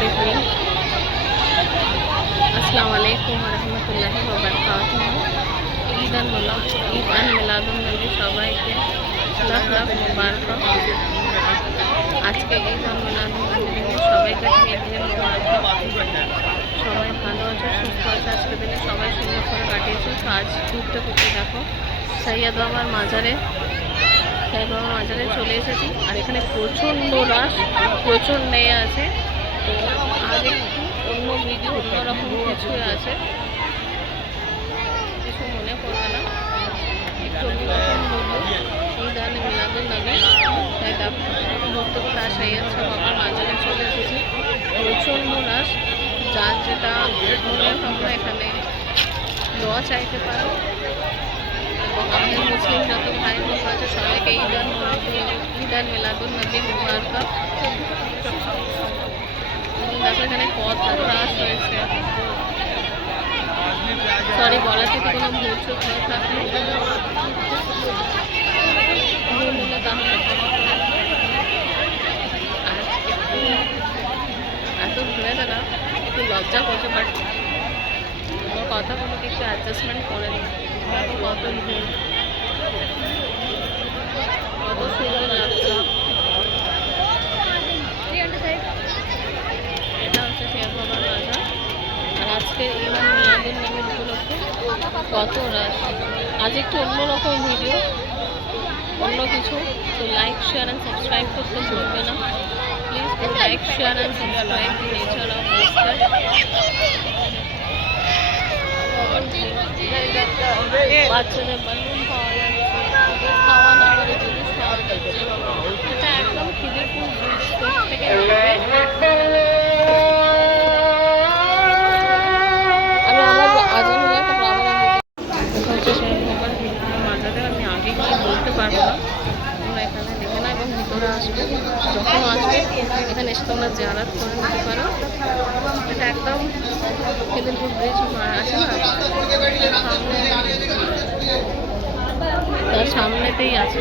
Good evening अस्सलाम वालेकुम रहमतुल्लाहि व बरकातुहू। ঈদ আন মিলাদুন নবী সবাইকে লাখ লাখ মুবারক। আজকে ঈদ আন মিলাদুন নবী সবাইকে দিয়ে সবাই ভালো আছে, সুস্থ আছে। আজকে দিনে সবাই সুন্দর করে কাটিয়েছে। তো আজ ঘুরতে ঘুরতে দেখো সৈয়দ বাবার মাজারে চলে এসেছি। আর এখানে প্রচণ্ড রাশ, প্রচুর মেয়ে আছে। তো আজ একটু অন্য ভিডিও, অন্যরকম কিছু আছে, কিছু মনে পড়বে না, একটু অন্যরকম ভিডিও। ঈদ আন মিলাদুন নবী, তাই ঘুরতে ঘুরতে আসা যাচ্ছে। বাবার মাজারে চলে এসেছি। প্রচণ্ড রাশ, যার যেটা মনে তোমরা এখানে দোয়া চাইতে পারো। এবং আমাদের মুসলিম যত ভাই বোন আছে সবাইকে ঈদ আন মিলাদুন নবী মুবারক। দেখো এখানে কত রাশ হয়েছে। সরি বলার থেকে কোনো ভুল চুক হয়ে থাকলে আর এত ঘুরে না, একটু লজ্জা করছে, বাট আমার কথাগুলোকে একটু অ্যাডজাস্টমেন্ট করে নিই। দেখো কত ভিড়, কত সুন্দর লাগছে। এটা হচ্ছে শেখ বাবার বাজার। আর আজকে ঈদ আন মিলাদুন নবী উপলক্ষে কত রাশ। আজ একটু অন্যরকম ভিডিও, অন্য কিছু। তো লাইক শেয়ার অ্যান্ড সাবস্ক্রাইব করতে ভুলবে না please. Like share and subscribe nature of mister. বাচ্চাদের বালুন পাওয়া যাচ্ছে, খাওয়া দাওয়ার জিনিস পাওয়া যাচ্ছে। এটা একদম খিদিরপুর ব্রিজ থেকে আমি আমার আজান হয়ে তারপর আবার হচ্ছে সেই মাজারে আমি আগে গিয়ে বলতে পারবো না। তোমরা এখানে দেখে না এবং ভিতরে আসবে, যখন আসবে এখানে এসে তোমরা জিয়ারত করে নিতে পারো। এটা একদম খিদিরপুর ব্রিজ আছে না, তার সামনেতেই আছে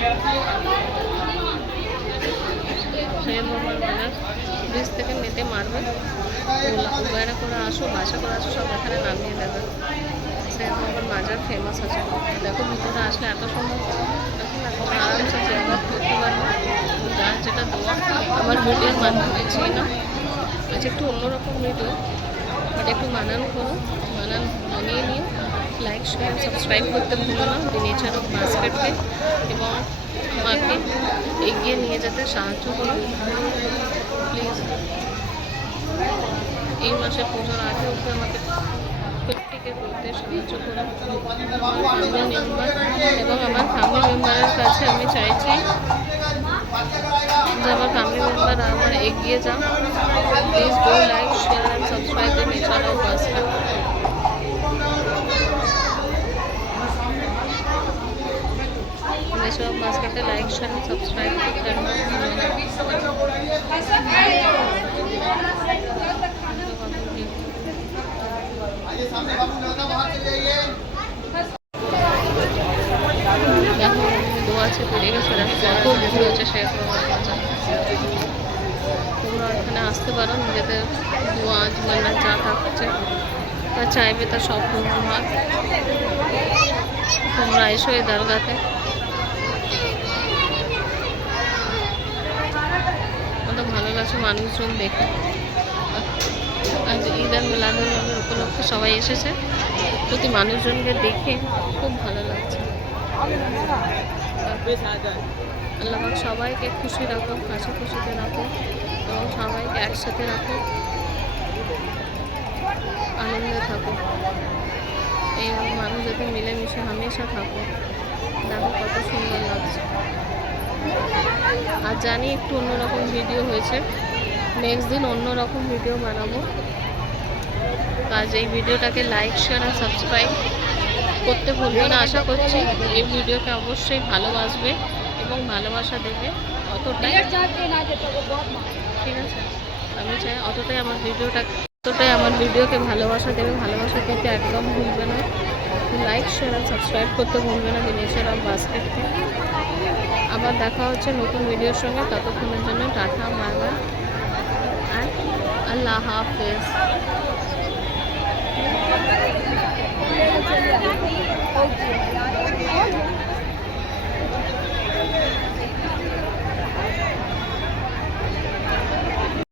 সৈয়দ বাবার বাজার। ব্রিজ থেকে নেটে মারবে, উবেরে করে আসো, বাসা করে আসো, সব এখানে নামিয়ে দেবে। সৈয়দ বাবার মাজার ফেমাস আছে। দেখো ভিতরে আসলে এত সুন্দর, এখন আরামসে জিয়ারত করতে পারবে। যার যেটা দোয়া আমার ভিডিওর মাধ্যমে ছিল না। আচ্ছা একটু অন্যরকম ভিডিও, বাট একটু মানিয়ে নিও। লাইক শেয়ার সাবস্ক্রাইব করতে ভুলো না। দি নেচার অফ বাস্কেটকে এবং আমাকে এগিয়ে নিয়ে যেতে সাহায্য করো প্লিজ। এই মাসে পুজোর আগে অবধি আমাকে প্রত্যেকে করতে সাহায্য করো। ফ্যামিলি মেম্বার এবং আমার ফ্যামিলি মেম্বারের কাছে আমি চাইছি যে আমার ফ্যামিলি মেম্বার আমার এগিয়ে যাও। Please do like share and subscribe the nature of basket. Nature of basket like share subscribe करना। দোয়া আছে বেড়ে গেছে, কত ভিড় হচ্ছে শেখ বাবার বাজার। তোমরা এখানে আসতে পারো, নিজেদের দোয়া জীবনের যা থাকছে তা চাইবে তা সব পূর্ণ হয়। তোমরা এসো এই দরগাতে। ভালো লাগছে মানুষজন দেখে। আজ ঈদ আন মিলাদুন নবীর উপলক্ষে সবাই এসেছে। প্রতি মানুষজনকে দেখে খুব ভালো লাগছে। আল্লাহ পাক সবাইকে খুশি রাখো, হাসি খুশিতে রাখো এবং সবাইকে একসাথে রাখো, আনন্দে থাকো। এই মানুষ যাতে মিলেমিশে হামেশা থাকো। দেখো কত সুন্দর লাগছে। আর জানি একটু অন্যরকম ভিডিও হয়েছে, নেক্সট দিন অন্যরকম ভিডিও বানাবো। আজ এই ভিডিওটাকে লাইক শেয়ার আর সাবস্ক্রাইব করতে ভুলবে না। আশা করছি এই ভিডিওকে অবশ্যই ভালোবাসবে এবং ভালোবাসা দেবে। অতটাই ঠিক আছে, আমি চাই অতটাই আমার ভিডিওকে ভালোবাসা দেবে। ভালোবাসা দিতে একদম ভুলবে না। লাইক শেয়ার আর সাবস্ক্রাইব করতে ভুলবে না দি নেচার অফ বাস্কেটকে। আবার দেখা হচ্ছে নতুন ভিডিওর সঙ্গে। ততক্ষণের জন্য টাটা, বাই বাই। আল্লাহ হাফেজ।